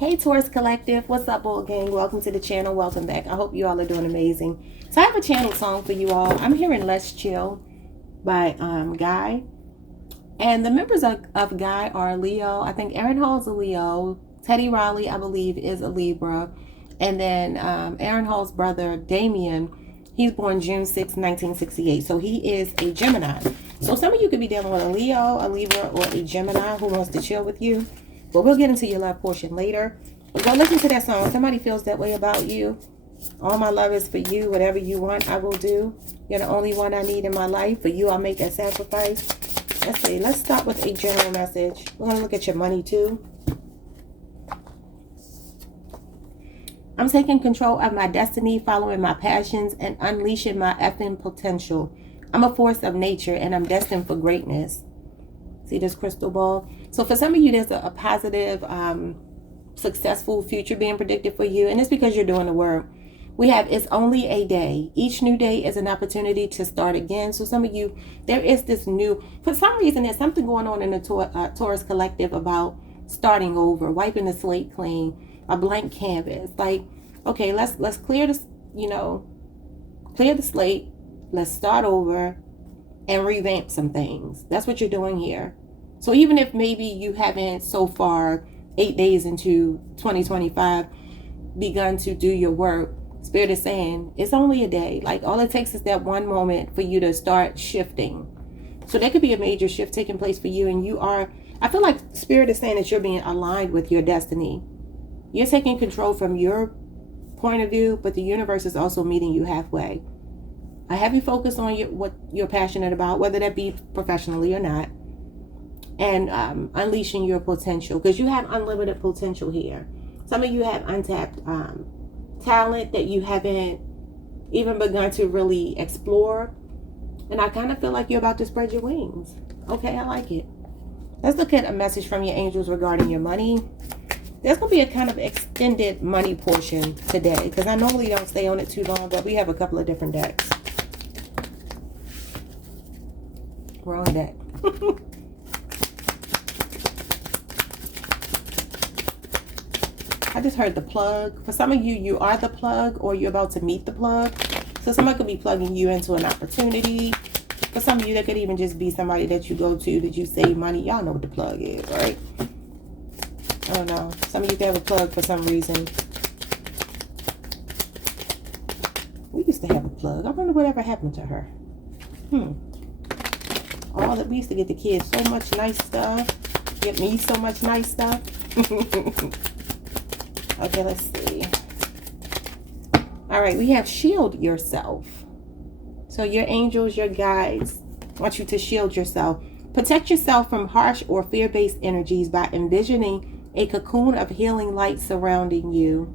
Hey Taurus Collective, what's up, old gang? Welcome to the channel. Welcome back. I hope you all are doing amazing. So I have a channel song for you all. I'm hearing Let's Chill by Guy. And the members of Guy are Leo. I think Aaron Hall's a Leo. Teddy Riley, I believe, is a Libra. And then Aaron Hall's brother, Damien, he's born June 6, 1968. So he is a Gemini. So some of you could be dealing with a Leo, a Libra, or a Gemini who wants to chill with you. But we'll get into your love portion later. Go listen to that song. Somebody feels that way about you. All my love is for you. Whatever you want, I will do. You're the only one I need in my life. For you, I'll make that sacrifice. Let's see. Let's start with a general message. We're going to look at your money too. I'm taking control of my destiny, following my passions, and unleashing my effing potential. I'm a force of nature, and I'm destined for greatness. See this crystal ball? So for some of you, there's a positive, successful future being predicted for you. And it's because you're doing the work. We have, it's only a day. Each new day is an opportunity to start again. So some of you, there is this new, for some reason, there's something going on in the Taurus Collective about starting over, wiping the slate clean, a blank canvas. Like, okay, let's clear this, clear the slate. Let's start over and revamp some things. That's what you're doing here. So even if maybe you haven't so far, 8 days into 2025, begun to do your work, Spirit is saying it's only a day. Like all it takes is that one moment for you to start shifting. So there could be a major shift taking place for you. And you are, I feel like Spirit is saying that you're being aligned with your destiny. You're taking control from your point of view, but the universe is also meeting you halfway. A heavy focus on what you're passionate about, whether that be professionally or not. And unleashing your potential, because you have unlimited potential here. Some of you have untapped talent that you haven't even begun to really explore. And I kind of feel like you're about to spread your wings. Okay, I like it. Let's look at a message from your angels regarding your money. There's going to be a kind of extended money portion today, because I normally don't stay on it too long, but we have a couple of different decks. Wrong deck. I just heard the plug. For some of you, you are the plug, or you're about to meet the plug. So somebody could be plugging you into an opportunity. For some of you, that could even just be somebody that you go to, that you save money. Y'all know what the plug is, right? I don't know. Some of you could have a plug for some reason. We used to have a plug. I wonder whatever happened to her. All that we used to get the kids so much nice stuff. Get me so much nice stuff. Okay, let's see. All right, we have shield yourself. So your angels, your guides want you to shield yourself. Protect yourself from harsh or fear-based energies by envisioning a cocoon of healing light surrounding you.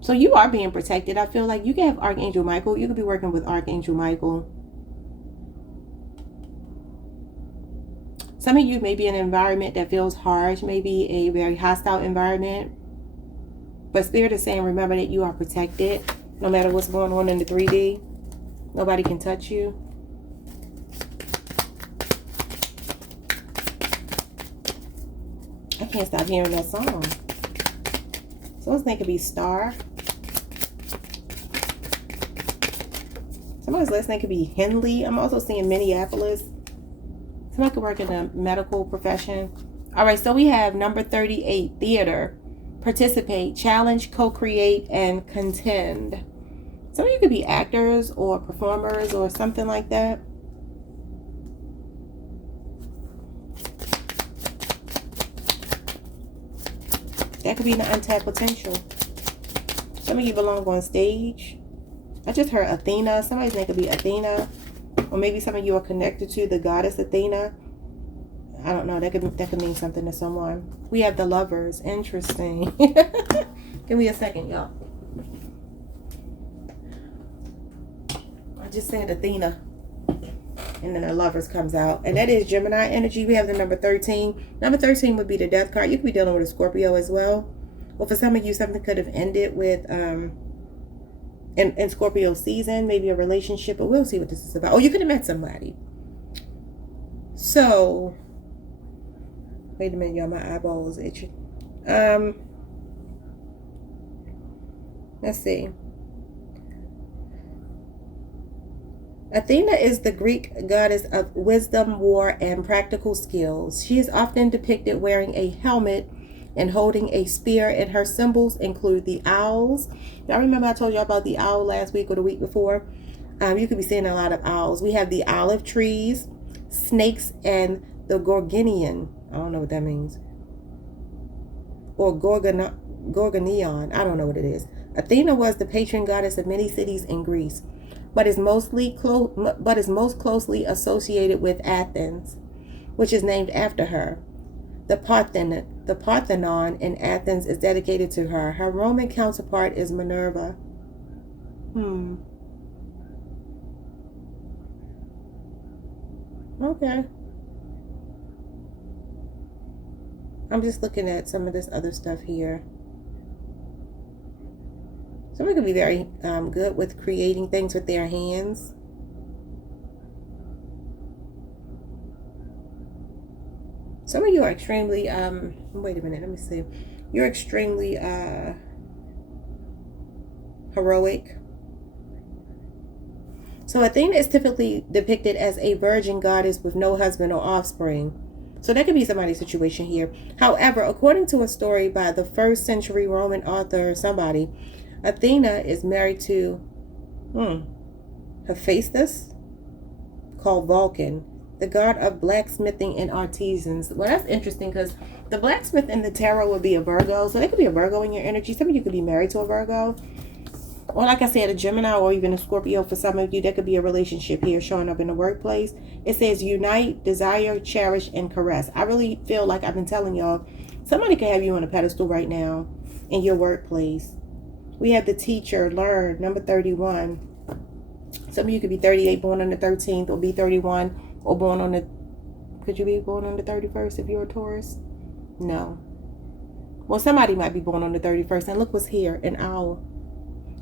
So you are being protected. I feel like you can have Archangel Michael. You could be working with Archangel Michael. Some of you may be in an environment that feels harsh, maybe a very hostile environment. But Spirit is saying, remember that you are protected. No matter what's going on in the 3D. Nobody can touch you. I can't stop hearing that song. So this name could be Star. Somebody's last name could be Henley. I'm also seeing Minneapolis. Somebody could work in the medical profession. All right, so we have number 38, theater. Participate, challenge, co-create, and contend. Some of you could be actors or performers or something like that. That could be the untapped potential. Some of you belong on stage. I just heard Athena. Somebody's name could be Athena. Or maybe some of you are connected to the goddess Athena. I don't know. That could mean something to someone. We have the lovers. Interesting. Give me a second, y'all. I just said Athena. And then the lovers comes out. And that is Gemini energy. We have the number 13. Number 13 would be the death card. You could be dealing with a Scorpio as well. Well, for some of you, something could have ended with in Scorpio season. Maybe a relationship. But we'll see what this is about. Oh, you could have met somebody. So... Wait a minute, y'all. My eyeballs itching. Let's see. Athena is the Greek goddess of wisdom, war, and practical skills. She is often depicted wearing a helmet and holding a spear, and her symbols include the owls. Y'all remember I told y'all about the owl last week or the week before? You could be seeing a lot of owls. We have the olive trees, snakes, and the gorgonian. I don't know what that means. Or gorgonion. I don't know what it is. Athena was the patron goddess of many cities in Greece, but is most closely associated with Athens, which is named after her. The Parthenon in Athens is dedicated to her. Her Roman counterpart is Minerva. Okay. I'm just looking at some of this other stuff here. Someone could be very good with creating things with their hands. Some of you are extremely, wait a minute, let me see. You're extremely heroic. So Athena is typically depicted as a virgin goddess with no husband or offspring. So that could be somebody's situation here. However, according to a story by the 1st century Roman author, Athena is married to Hephaestus, called Vulcan, the god of blacksmithing and artisans. Well, that's interesting because the blacksmith in the tarot would be a Virgo. So there could be a Virgo in your energy. Some of you could be married to a Virgo. Or like I said, a Gemini or even a Scorpio for some of you. There could be a relationship here showing up in the workplace. It says unite, desire, cherish, and caress. I really feel like I've been telling y'all, somebody could have you on a pedestal right now in your workplace. We have the teacher, learn, number 31. Some of you could be 38, born on the 13th, or be 31, or born on the... Could you be born on the 31st if you're a Taurus? No. Well, somebody might be born on the 31st. And look what's here, an owl.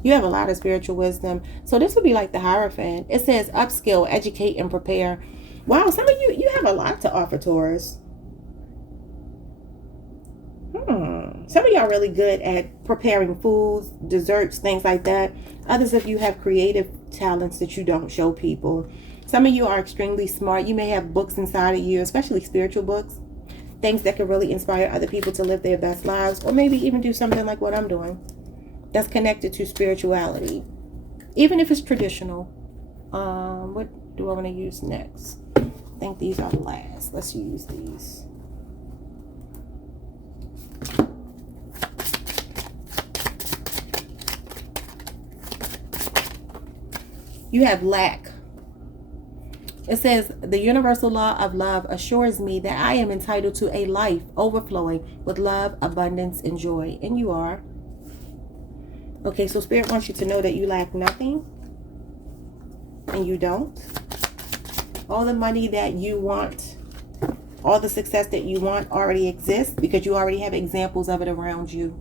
You have a lot of spiritual wisdom. So this would be like the Hierophant. It says upskill, educate, and prepare. Wow, some of you have a lot to offer, Taurus. Some of y'all are really good at preparing foods, desserts, things like that. Others of you have creative talents that you don't show people. Some of you are extremely smart. You may have books inside of you, especially spiritual books. Things that can really inspire other people to live their best lives. Or maybe even do something like what I'm doing. That's connected to spirituality. Even if it's traditional. What do I want to use next? I think these are the last. Let's use these. You have lack. It says, the universal law of love assures me that I am entitled to a life overflowing with love, abundance, and joy. And you are. Okay, so Spirit wants you to know that you lack nothing. And you don't. All the money that you want, all the success that you want already exists because you already have examples of it around you.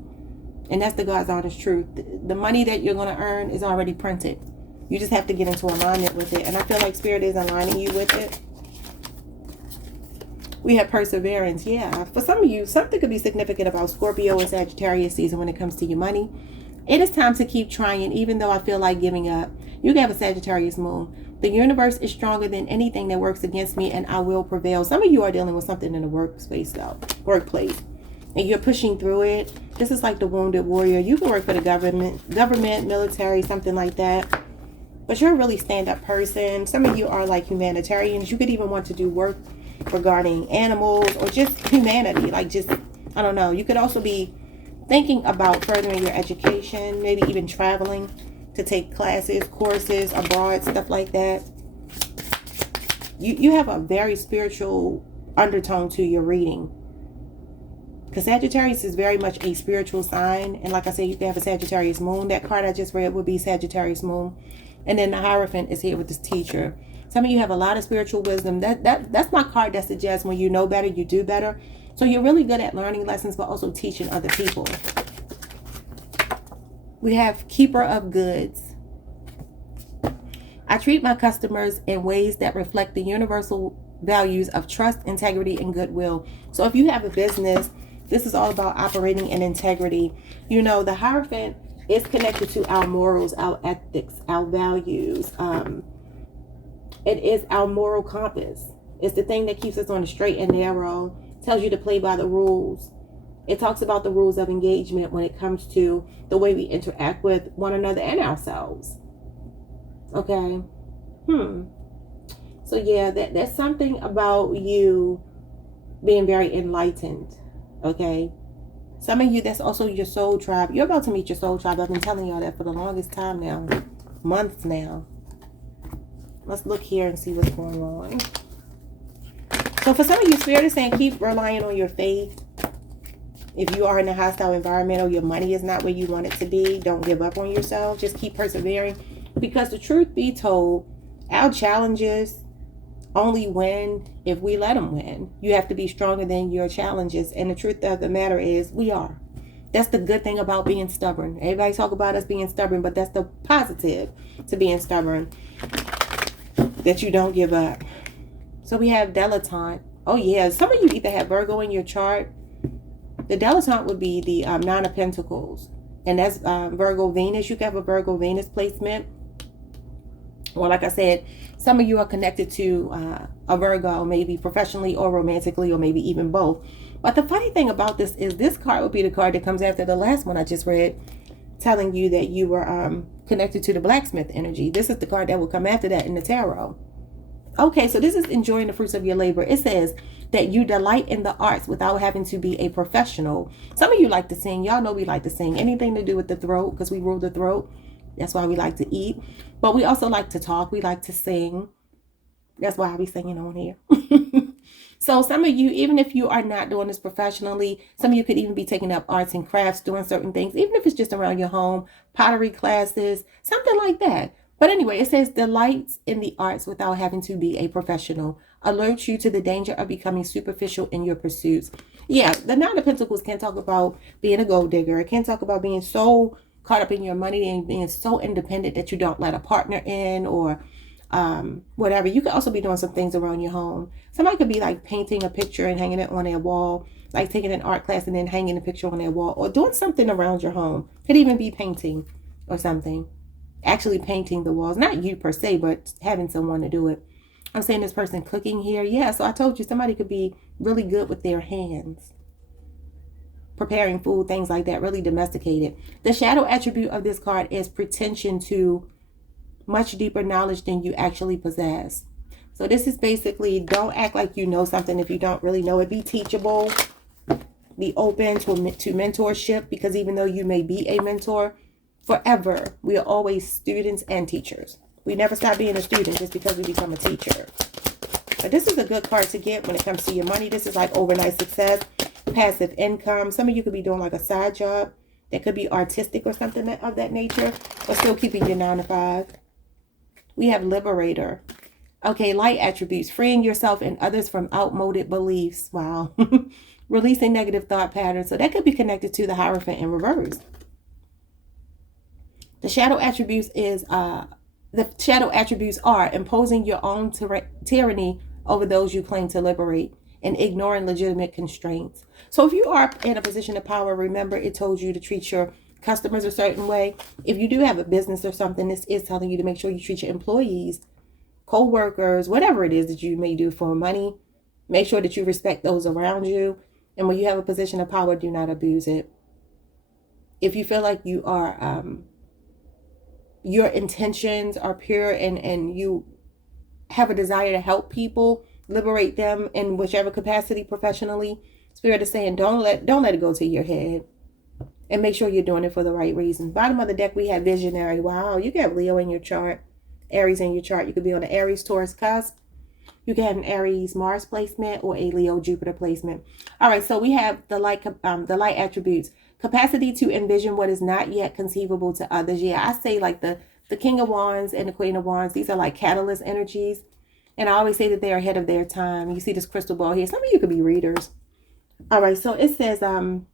And that's the God's honest truth. The money that you're going to earn is already printed. You just have to get into alignment with it. And I feel like Spirit is aligning you with it. We have perseverance. Yeah. For some of you, something could be significant about Scorpio and Sagittarius season when it comes to your money. It is time to keep trying, even though I feel like giving up. You can have a Sagittarius moon. The universe is stronger than anything that works against me, and I will prevail. Some of you are dealing with something in the workplace. And you're pushing through it. This is like the wounded warrior. You can work for the government, military, something like that. But you're a really stand-up person. Some of you are like humanitarians. You could even want to do work regarding animals or just humanity. Like just, I don't know. You could also be thinking about furthering your education. Maybe even traveling to take classes, courses, abroad, stuff like that. You have a very spiritual undertone to your reading. Because Sagittarius is very much a spiritual sign. And like I said, you can have a Sagittarius moon. That card I just read would be Sagittarius moon. And then the Hierophant is here with this teacher. Some of you have a lot of spiritual wisdom. That's my card that suggests when you know better, you do better. So you're really good at learning lessons, but also teaching other people. We have Keeper of Goods. I treat my customers in ways that reflect the universal values of trust, integrity, and goodwill. So if you have a business This is all about operating in integrity. You know, the Hierophant is connected to our morals, our ethics, our values. It is our moral compass. It's the thing that keeps us on the straight and narrow, tells you to play by the rules. It talks about the rules of engagement when it comes to the way we interact with one another and ourselves. Okay. So yeah, there's something about you being very enlightened. Okay. Some of you, that's also your soul tribe. You're about to meet your soul tribe. I've been telling y'all that for the longest time now. Months now. Let's look here and see what's going on. So for some of you, Spirit is saying keep relying on your faith. If you are in a hostile environment or your money is not where you want it to be, don't give up on yourself. Just keep persevering. Because the truth be told, our challenges only win if we let them win. You have to be stronger than your challenges. And the truth of the matter is, we are. That's the good thing about being stubborn. Everybody talk about us being stubborn, but that's the positive to being stubborn. That you don't give up. So we have dilettante. Oh yeah, some of you either have Virgo in your chart. The dilettante would be the Nine of Pentacles. And that's Virgo Venus. You can have a Virgo Venus placement. Or like I said, some of you are connected to a Virgo, maybe professionally or romantically, or maybe even both. But the funny thing about this is this card would be the card that comes after the last one I just read, telling you that you were connected to the blacksmith energy. This is the card that will come after that in the tarot. Okay, so this is enjoying the fruits of your labor. It says that you delight in the arts without having to be a professional. Some of you like to sing. Y'all know we like to sing. Anything to do with the throat, because we rule the throat. That's why we like to eat. But we also like to talk. We like to sing. That's why I be singing on here. So some of you, even if you are not doing this professionally, some of you could even be taking up arts and crafts, doing certain things, even if it's just around your home, pottery classes, something like that. But anyway, it says delights in the arts without having to be a professional. Alerts you to the danger of becoming superficial in your pursuits. Yeah, the Nine of Pentacles can't talk about being a gold digger. It can't talk about being so caught up in your money and being so independent that you don't let a partner in or whatever. You could also be doing some things around your home. Somebody could be like painting a picture and hanging it on their wall, like taking an art class and then hanging a picture on their wall, or doing something around your home. Could even be painting or something. Actually painting the walls. Not you per se, but having someone to do it. I'm saying this person cooking here. Yeah, so I told you somebody could be really good with their hands. Preparing food, things like that, really domesticated. The shadow attribute of this card is pretension to much deeper knowledge than you actually possess. So this is basically, don't act like you know something if you don't really know it. Be teachable. Be open to mentorship, because even though you may be a mentor, forever, we are always students and teachers. We never stop being a student just because we become a teacher. But this is a good card to get when it comes to your money. This is like overnight success, passive income. Some of you could be doing like a side job that could be artistic or something of that nature, but still keeping your 9 to 5. We have liberator. Okay, light attributes, freeing yourself and others from outmoded beliefs. Wow. Releasing negative thought patterns. So that could be connected to the Hierophant in reverse. The shadow attributes are imposing your own tyranny over those you claim to liberate and ignoring legitimate constraints. So if you are in a position of power, remember it told you to treat your customers a certain way. If you do have a business or something, this is telling you to make sure you treat your employees, co-workers, whatever it is that you may do for money. Make sure that you respect those around you. And when you have a position of power, do not abuse it. If you feel like you are your intentions are pure and you have a desire to help people, liberate them in whichever capacity professionally, Spirit is saying don't let it go to your head, and make sure you're doing it for the right reasons. Bottom of the deck, we have visionary. Wow, you can have Leo in your chart, Aries in your chart. You could be on an Aries Taurus cusp. You can have an Aries Mars placement or a Leo Jupiter placement. All right, so we have the light attributes. Capacity to envision what is not yet conceivable to others. Yeah, I say like the King of Wands and the Queen of Wands. These are like catalyst energies. And I always say that they are ahead of their time. You see this crystal ball here. Some of you could be readers. All right, so it says the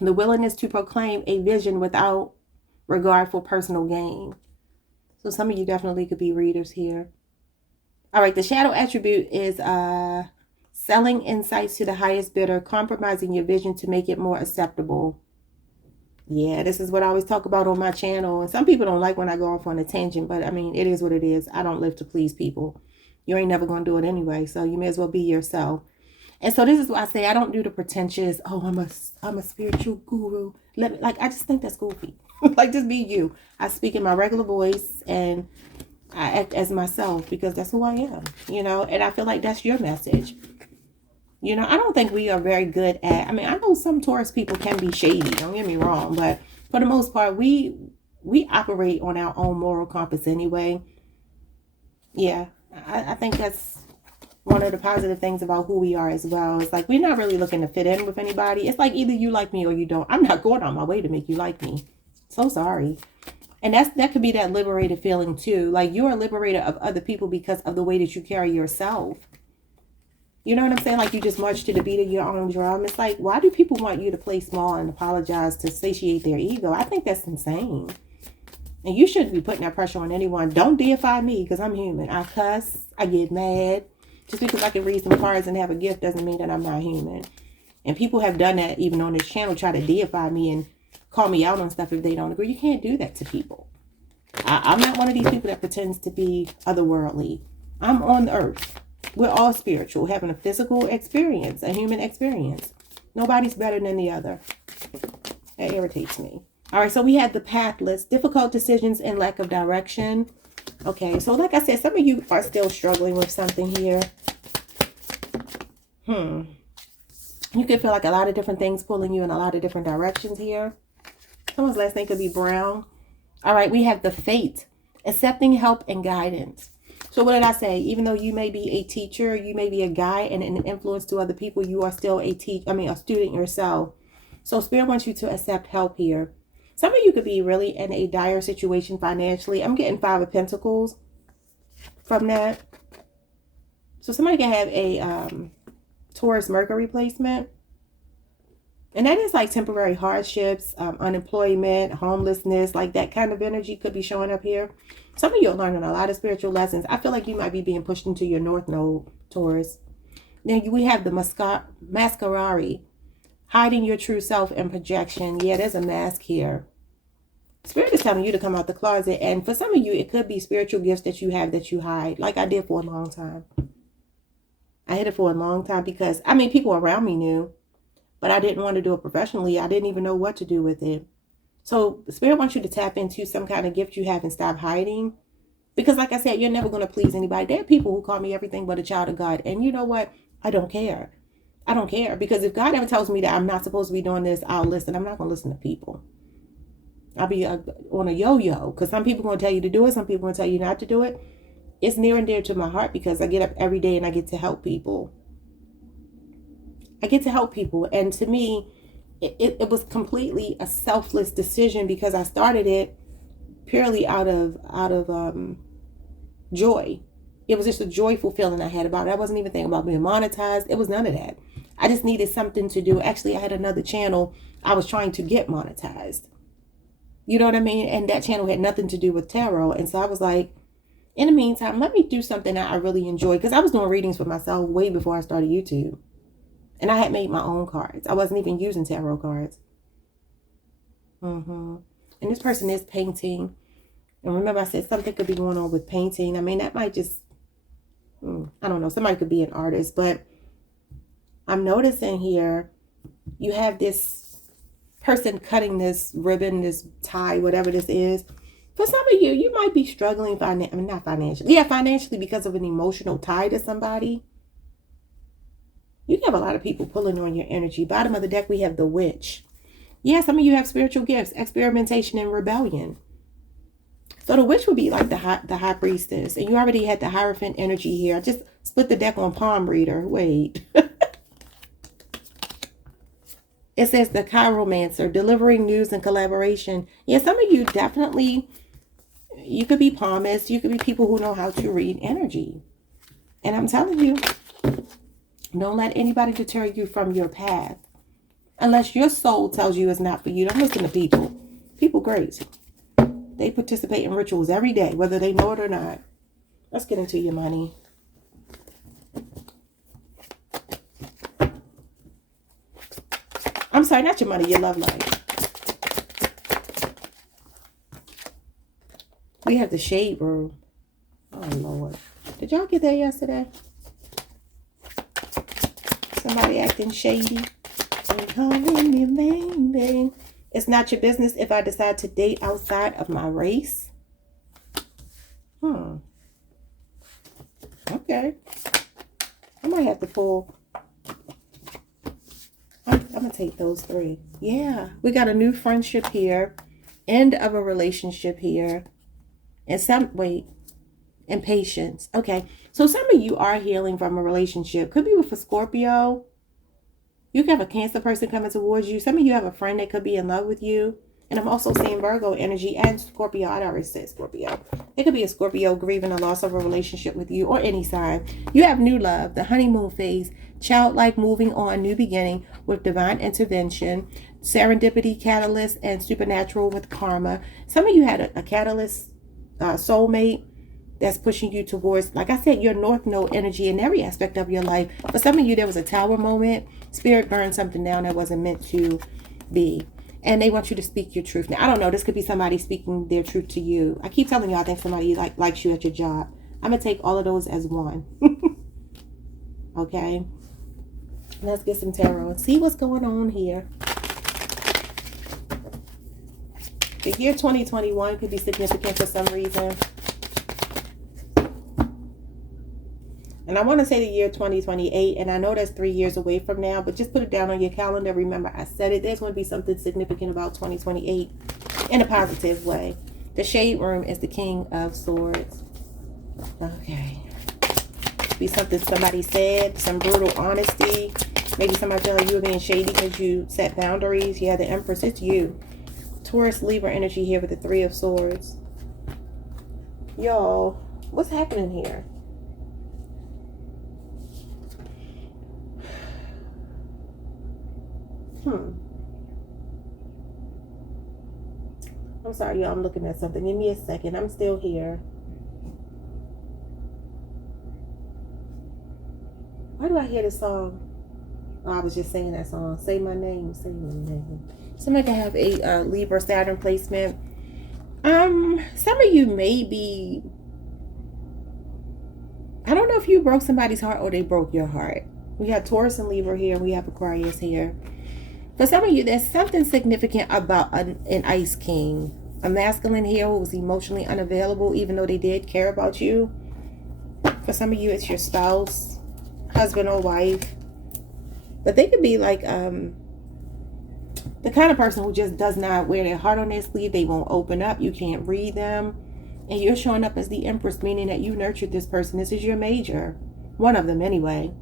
willingness to proclaim a vision without regard for personal gain. So some of you definitely could be readers here. All right, the shadow attribute is selling insights to the highest bidder, compromising your vision to make it more acceptable. Yeah, this is what I always talk about on my channel. And some people don't like when I go off on a tangent, but I mean, it is what it is. I don't live to please people. You ain't never going to do it anyway, so you may as well be yourself. And so this is why I say I don't do the pretentious, oh, I'm a spiritual guru. I just think that's goofy. Like, just be you. I speak in my regular voice and I act as myself because that's who I am, and I feel like that's your message. I don't think we are very good at, I mean, I know some Taurus people can be shady, don't get me wrong, but for the most part, we operate on our own moral compass anyway. Yeah, I think that's one of the positive things about who we are as well. It's like, we're not really looking to fit in with anybody. It's like either you like me or you don't. I'm not going on my way to make you like me. So sorry. And that could be that liberated feeling too. Like, you're a liberator of other people because of the way that you carry yourself. You know what I'm saying? Like, you just march to the beat of your own drum. It's like, why do people want you to play small and apologize to satiate their ego? I think that's insane. And you shouldn't be putting that pressure on anyone. Don't deify me because I'm human. I cuss. I get mad. Just because I can read some cards and have a gift doesn't mean that I'm not human. And people have done that even on this channel, try to deify me and call me out on stuff if they don't agree. You can't do that to people. I'm not one of these people that pretends to be otherworldly. I'm on the earth. We're all spiritual, having a physical experience, a human experience. Nobody's better than the other. That irritates me. All right, so we had the pathless, difficult decisions and lack of direction. Okay, so like I said, some of you are still struggling with something here. You could feel like a lot of different things pulling you in a lot of different directions here. Someone's last name could be Brown. All right, we have the fate, accepting help and guidance. So what did I say? Even though you may be a teacher, you may be a guide and an influence to other people, you are still a student yourself. So Spirit wants you to accept help here. Some of you could be really in a dire situation financially. I'm getting 5 of Pentacles from that. So somebody can have a Taurus Mercury placement. And that is like temporary hardships, unemployment, homelessness, like that kind of energy could be showing up here. Some of you are learning a lot of spiritual lessons. I feel like you might be being pushed into your North Node, Taurus. Then we have the masquerade, hiding your true self and projection. Yeah, there's a mask here. Spirit is telling you to come out the closet. And for some of you, it could be spiritual gifts that you have that you hide, like I did for a long time. I hid it for a long time because, I mean, people around me knew, but I didn't want to do it professionally. I didn't even know what to do with it. So Spirit wants you to tap into some kind of gift you have and stop hiding. Because like I said, you're never going to please anybody. There are people who call me everything but a child of God. And you know what? I don't care. I don't care. Because if God ever tells me that I'm not supposed to be doing this, I'll listen. I'm not going to listen to people. I'll be on a yo-yo. Because some people are going to tell you to do it. Some people are going to tell you not to do it. It's near and dear to my heart because I get up every day and I get to help people. I get to help people. And to me, it was completely a selfless decision because I started it purely out of joy. It was just a joyful feeling I had about it. I wasn't even thinking about being monetized. It was none of that. I just needed something to do. Actually, I had another channel I was trying to get monetized. You know what I mean? And that channel had nothing to do with tarot. And so I was like, in the meantime, let me do something that I really enjoy. Because I was doing readings for myself way before I started YouTube. And I had made my own cards. I wasn't even using tarot cards. And this person is painting. And remember I said something could be going on with painting. I mean, that might just, I don't know. Somebody could be an artist. But I'm noticing here, you have this person cutting this ribbon, this tie, whatever this is. For some of you, you might be struggling, not financially. Yeah, financially because of an emotional tie to somebody. You have a lot of people pulling on your energy. Bottom of the deck, we have the witch. Yeah, some of you have spiritual gifts, experimentation and rebellion. So the witch would be like the high priestess. And you already had the Hierophant energy here. I just split the deck on palm reader. Wait. It says the chiromancer, delivering news and collaboration. Yeah, some of you definitely, you could be palmists. You could be people who know how to read energy. And I'm telling you, don't let anybody deter you from your path. Unless your soul tells you it's not for you. Don't listen to people. People crazy. They participate in rituals every day, whether they know it or not. Let's get into your money. I'm sorry, not your money, your love life. We have the shade room. Oh, Lord. Did y'all get that yesterday? Somebody acting shady. And calling me bang bang. It's not your business if I decide to date outside of my race. Okay. I might have to pull. I'm going to take those 3. Yeah. We got a new friendship here. End of a relationship here. And patience. Okay. So some of you are healing from a relationship. Could be with a Scorpio. You could have a Cancer person coming towards you. Some of you have a friend that could be in love with you. And I'm also seeing Virgo energy and Scorpio. I already said Scorpio. It could be a Scorpio grieving the loss of a relationship with you or any sign. You have new love, the honeymoon phase, childlike moving on, new beginning with divine intervention, serendipity, catalyst, and supernatural with karma. Some of you had a catalyst soulmate that's pushing you towards, like I said, your North Node energy in every aspect of your life. For some of you, there was a tower moment. Spirit burned something down that wasn't meant to be. And they want you to speak your truth. Now, I don't know. This could be somebody speaking their truth to you. I keep telling you, I think somebody likes you at your job. I'm going to take all of those as one. Okay. Let's get some tarot and see what's going on here. The year 2021 could be significant for some reason. And I want to say the year 2028, and I know that's 3 years away from now, but just put it down on your calendar. Remember, I said it. There's going to be something significant about 2028 in a positive way. The shade room is the King of Swords. Okay. Be something somebody said, some brutal honesty. Maybe somebody felt like you were being shady because you set boundaries. Yeah, the Empress, it's you. Taurus, Libra energy here with the 3 of Swords. Y'all, what's happening here? I'm sorry, y'all. I'm looking at something. Give me a second. I'm still here. Why do I hear this song? Oh, I was just saying that song. Say my name. Say my name. Somebody can have a Libra Saturn placement. Some of you may be. I don't know if you broke somebody's heart or they broke your heart. We have Taurus and Libra here. We have Aquarius here. For some of you, there's something significant about an Ice King. A masculine here who was emotionally unavailable, even though they did care about you. For some of you, it's your spouse, husband or wife. But they could be like the kind of person who just does not wear their heart on their sleeve. They won't open up. You can't read them. And you're showing up as the Empress, meaning that you nurtured this person. This is your major. One of them anyway.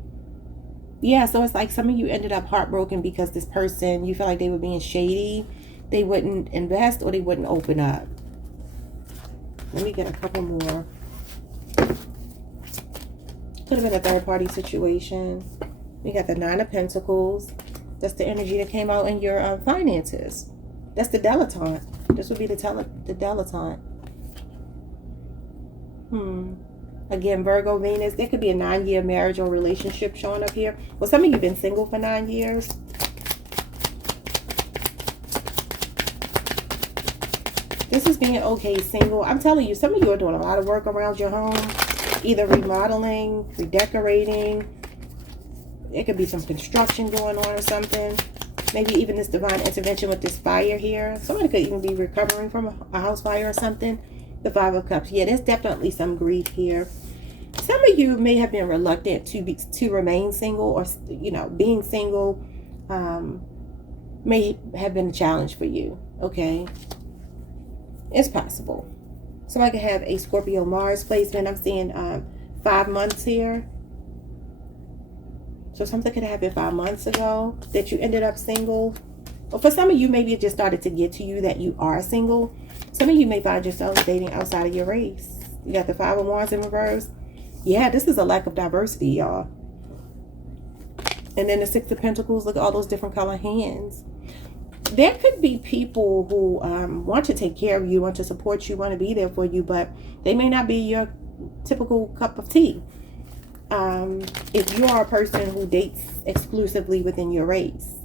Yeah, so it's like some of you ended up heartbroken because this person, you felt like they were being shady. They wouldn't invest or they wouldn't open up. Let me get a couple more. Could have been a third-party situation. We got the 9 of Pentacles. That's the energy that came out in your finances. That's the dilettante. This would be the dilettante. Again, Virgo, Venus. There could be a 9-year marriage or relationship showing up here. Well, some of you have been single for 9 years. This is being okay single. I'm telling you, some of you are doing a lot of work around your home. Either remodeling, redecorating. It could be some construction going on or something. Maybe even this divine intervention with this fire here. Somebody could even be recovering from a house fire or something. The 5 of Cups. Yeah, there's definitely some grief here. Some of you may have been reluctant to remain single, or being single may have been a challenge for you. Okay, it's possible. Somebody could have a Scorpio Mars placement. I'm seeing 5 months here. So something could have happened 5 months ago that you ended up single. Or for some of you, maybe it just started to get to you that you are single. Some of you may find yourself dating outside of your race. You got the 5 of Wands in reverse. Yeah, this is a lack of diversity, y'all. And then the 6 of Pentacles. Look at all those different color hands. There could be people who want to take care of you, want to support you, want to be there for you, but they may not be your typical cup of tea. If you are a person who dates exclusively within your race,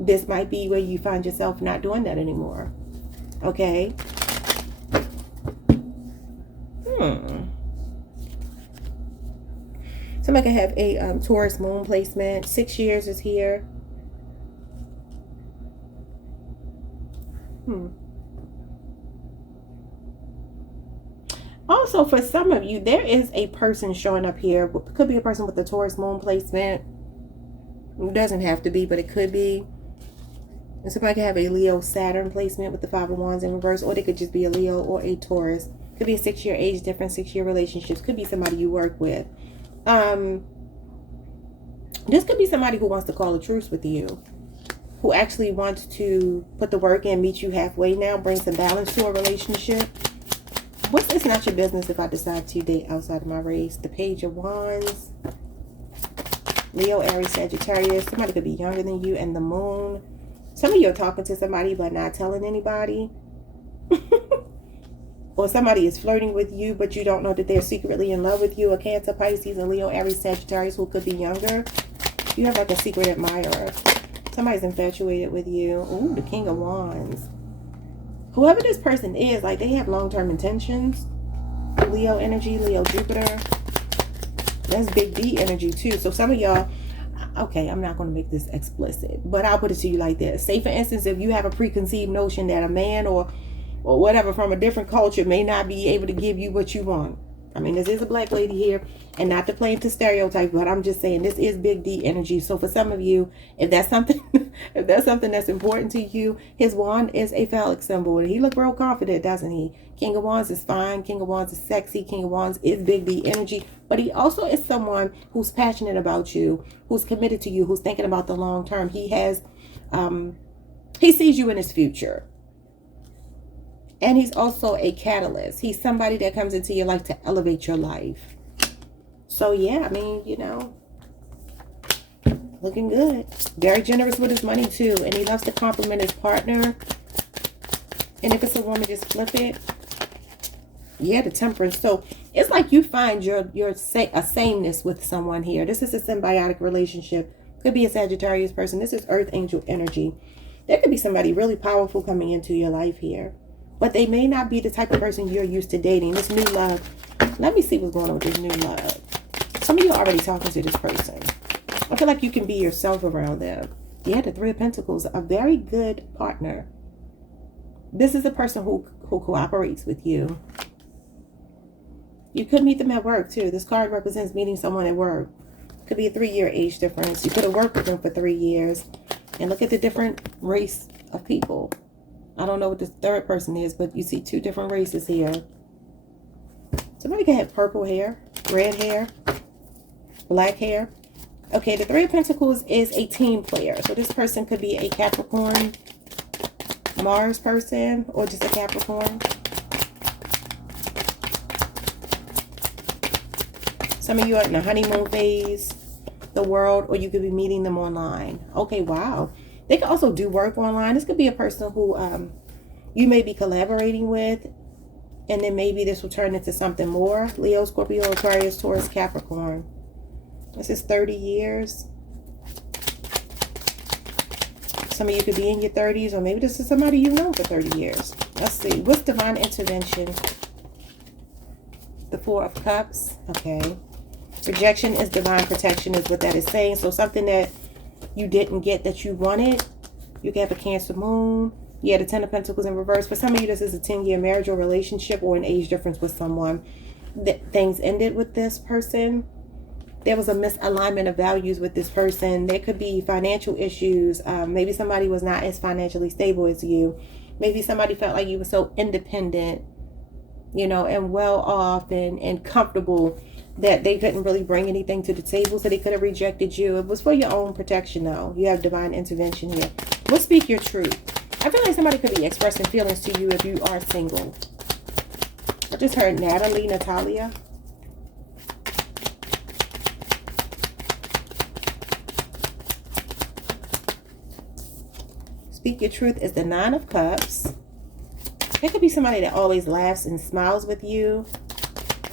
this might be where you find yourself not doing that anymore. Okay. Somebody could have a Taurus moon placement. 6 years is here. Also, for some of you, there is a person showing up here. Could be a person with the Taurus moon placement. It doesn't have to be, but it could be. And somebody could have a Leo Saturn placement with the 5 of Wands in reverse, or they could just be a Leo or a Taurus. Could be a 6-year age difference, 6-year relationships. Could be somebody you work with. This could be somebody who wants to call a truce with you, who actually wants to put the work in, meet you halfway now, bring some balance to a relationship. It's not your business if I decide to date outside of my race. The Page of Wands, Leo, Aries, Sagittarius. Somebody could be younger than you, and the Moon. Some of you are talking to somebody but not telling anybody. Or somebody is flirting with you, but you don't know that they're secretly in love with you. A Cancer, Pisces, and Leo, Aries, Sagittarius who could be younger. You have like a secret admirer. Somebody's infatuated with you. Ooh, the King of Wands. Whoever this person is, like, they have long-term intentions. Leo energy, Leo, Jupiter. That's big D energy too. So some of y'all, okay, I'm not going to make this explicit, but I'll put it to you like this. Say, for instance, if you have a preconceived notion that a man or whatever from a different culture may not be able to give you what you want. I mean, this is a black lady here, and not to play into stereotypes, but I'm just saying this is big D energy. So for some of you, if that's something, if that's something that's important to you, his wand is a phallic symbol, and he look real confident, doesn't he? King of Wands is fine. King of Wands is sexy. King of Wands is big D energy, but he also is someone who's passionate about you, who's committed to you, who's thinking about the long term. He has, he sees you in his future. And he's also a catalyst. He's somebody that comes into your life to elevate your life. So yeah, I mean, you know, looking good. Very generous with his money too. And he loves to compliment his partner. And if it's a woman, just flip it. Yeah, the Temperance. So it's like you find a sameness with someone here. This is a symbiotic relationship. Could be a Sagittarius person. This is Earth Angel energy. There could be somebody really powerful coming into your life here. But they may not be the type of person you're used to dating. This new love. Let me see what's going on with this new love. Some of you are already talking to this person. I feel like you can be yourself around them. Yeah, the Three of Pentacles. A very good partner. This is a person who cooperates with you. You could meet them at work too. This card represents meeting someone at work. Could be a 3-year age difference. You could have worked with them for 3 years. And look at the different race of people. I don't know what this third person is, but you see 2 different races here. Somebody can have purple hair, red hair, black hair. Okay, the Three of Pentacles is a team player. So this person could be a Capricorn, Mars person, or just a Capricorn. Some of you are in the honeymoon phase, the world, or you could be meeting them online. Okay, wow. They can also do work online. This could be a person who you may be collaborating with, and then maybe this will turn into something more. Leo, Scorpio, Aquarius, Taurus, Capricorn. This is 30 years. Some of you could be in your 30s, or maybe this is somebody you've known for 30 years. Let's see. What's divine intervention? The Four of Cups. Okay. Rejection is divine protection is what that is saying. So something that you didn't get that you wanted. You can have a Cancer moon. Yeah, the Ten of Pentacles in reverse. For some of you, this is a 10-year marriage or relationship or an age difference with someone. Things ended with this person. There was a misalignment of values with this person. There could be financial issues. Maybe somebody was not as financially stable as you. Maybe somebody felt like you were so independent, you know, and well off and comfortable that they couldn't really bring anything to the table, so they could have rejected you. It was for your own protection, though. You have divine intervention here. We'll speak your truth. I feel like somebody could be expressing feelings to you if you are single. I just heard Natalia. Speak your truth is the Nine of Cups. There could be somebody that always laughs and smiles with you.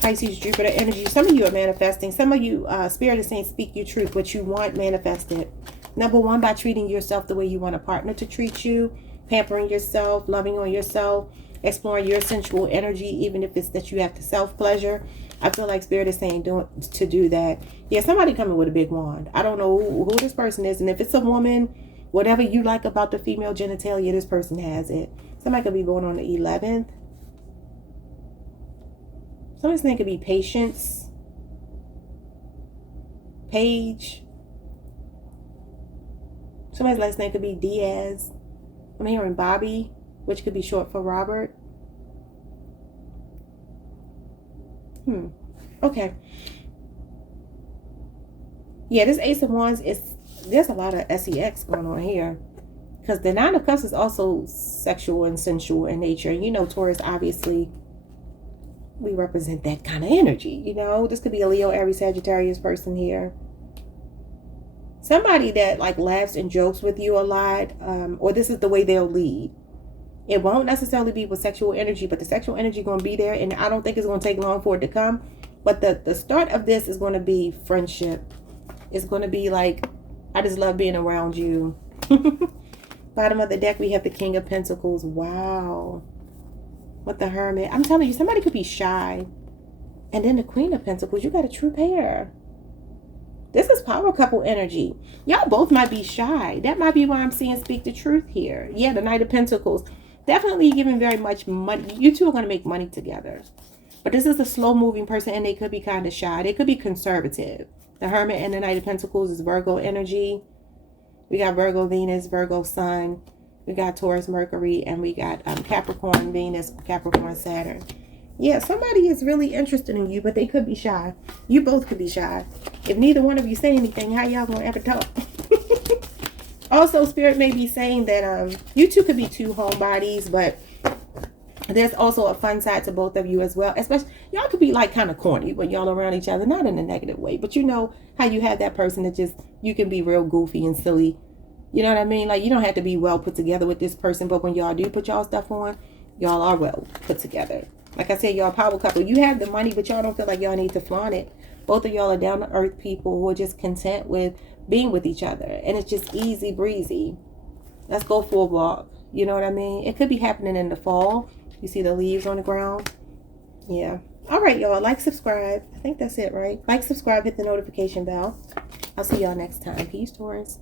Pisces, Jupiter energy. Some of you are manifesting. Some of you, Spirit is saying speak your truth. What you want manifested. Number one, by treating yourself the way you want a partner to treat you, pampering yourself, loving on yourself, exploring your sensual energy, even if it's that you have to self-pleasure. I feel like Spirit is saying to do that. Yeah, somebody coming with a big wand. I don't know who this person is. And if it's a woman, whatever you like about the female genitalia, this person has it. Somebody could be born on the 11th. Somebody's name could be Patience. Paige. Somebody's last name could be Diaz. I'm hearing Bobby, which could be short for Robert. Okay. Yeah, this Ace of Wands there's a lot of sex going on here. Because the Nine of Cups is also sexual and sensual in nature. You know, Taurus, obviously, we represent that kind of energy. You know, this could be a Leo, Aries, Sagittarius person here. Somebody that like laughs and jokes with you a lot, or this is the way they'll lead. It won't necessarily be with sexual energy, but the sexual energy is going to be there, and I don't think it's going to take long for it to come. But the start of this is going to be friendship. It's going to be like, I just love being around you. Bottom of the deck, we have the King of Pentacles. Wow. With the Hermit. I'm telling you, somebody could be shy. And then the Queen of Pentacles, you got a true pair. This is power couple energy. Y'all both might be shy. That might be why I'm seeing speak the truth here. Yeah, the Knight of Pentacles. Definitely giving very much money. You two are going to make money together. But this is a slow-moving person, and they could be kind of shy. They could be conservative. The Hermit and the Knight of Pentacles is Virgo energy. We got Virgo Venus, Virgo Sun. We got Taurus Mercury, and we got Capricorn Venus, Capricorn Saturn. Yeah, somebody is really interested in you, but they could be shy. You both could be shy. If neither one of you say anything, how y'all gonna ever talk? Also, Spirit may be saying that you two could be two homebodies, but there's also a fun side to both of you as well. Especially, y'all could be like kind of corny when y'all around each other, not in a negative way, but you know how you have that person that just, you can be real goofy and silly. You know what I mean? Like, you don't have to be well put together with this person, but when y'all do put y'all stuff on, y'all are well put together. Like I said, y'all power couple. You have the money, but y'all don't feel like y'all need to flaunt it. Both of y'all are down to earth people who are just content with being with each other. And it's just easy breezy. Let's go for a walk. You know what I mean? It could be happening in the fall. You see the leaves on the ground? Yeah. All right, y'all. Like, subscribe. I think that's it, right? Like, subscribe, hit the notification bell. I'll see y'all next time. Peace, Taurus.